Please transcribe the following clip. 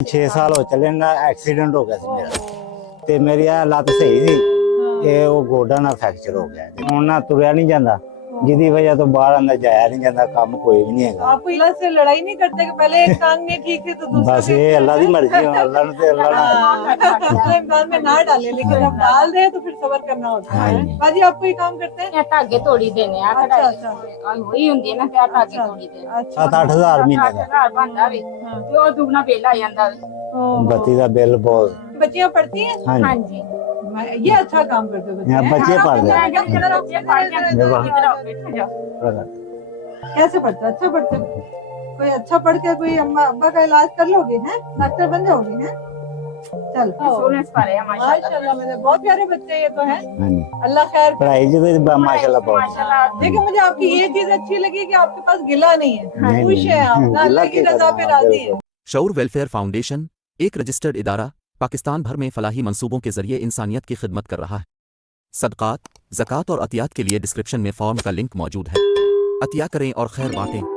6 ਸਾਲ ਹੋ ਚੱਲੇ ਨਾ ਐਕਸੀਡੈਂਟ ਹੋ ਗਿਆ ਸੀ ਮੇਰਾ ਤੇ ਮੇਰੀ ਆ ਲੱਤ ਸਹੀ ਸੀ ਇਹ ਉਹ ਗੋਡਾ ਨਾਲ ਫ੍ਰੈਕਚਰ ਹੋ ਗਿਆ ਹੁਣ ਨਾ ਤੁਰਿਆ ਨਹੀਂ ਜਾਂਦਾ जिसकी वजह तो बाहर अंदर जाया नहीं जाता काम कोई भी नहीं है। आप अल्लाह से लड़ाई नहीं करते कि पहले एक टांग नहीं ठीक थी तो दूसरा बस ये अल्लाह की मर्जी है अल्लाह ने तो अल्लाह इम्तिहान में ना डाले लेकिन जब डाल दे तो फिर सबर करना होता है। बाजी आप कोई काम करते हैं? धागे तोड़ी देने आ अच्छा होई हुंदी है ना ते धागे तोड़ी देने अच्छा 7-8 हज़ार महीने का 8000 बनदा वे ते ओ दुगना बिल आ जांदा वे बत्ती का बिल बहुत। बच्चियां पढ़ती हैं? हाँ हां जी जी ये अच्छा काम करते हो यहाँ बच्चे पढ़ रहे कैसे पढ़ते? अच्छा पढ़ते हो? कोई अच्छा पढ़ के कोई अम्मा अब्बा का इलाज कर लोगे हैं? डॉक्टर बन जाओगे हैं? चल इंश्योरेंस पर है माशाल्लाह मेरे बहुत प्यारे बच्चे ये तो हैं। हाँ जी अल्लाह खैर पढ़ाई जो तो माशाल्लाह बहुत। माशाल्लाह देखिए मुझे आपकी ये चीज अच्छी लगी कि आपके पास गिला नहीं है, नहीं, खुश है आप, ना गिला अल्लाह की की रजा पे राजी है। शऊर वेलफेयर फाउंडेशन एक रजिस्टर्ड इदारा पाकिस्तान भर में फलाही मंसूबों के जरिए इंसानियत की खिदमत कर रहा है। सदकात, ज़कात और अतियात के लिए डिस्क्रिप्शन में फॉर्म का लिंक मौजूद है। अतिया करें और खैर बांटें।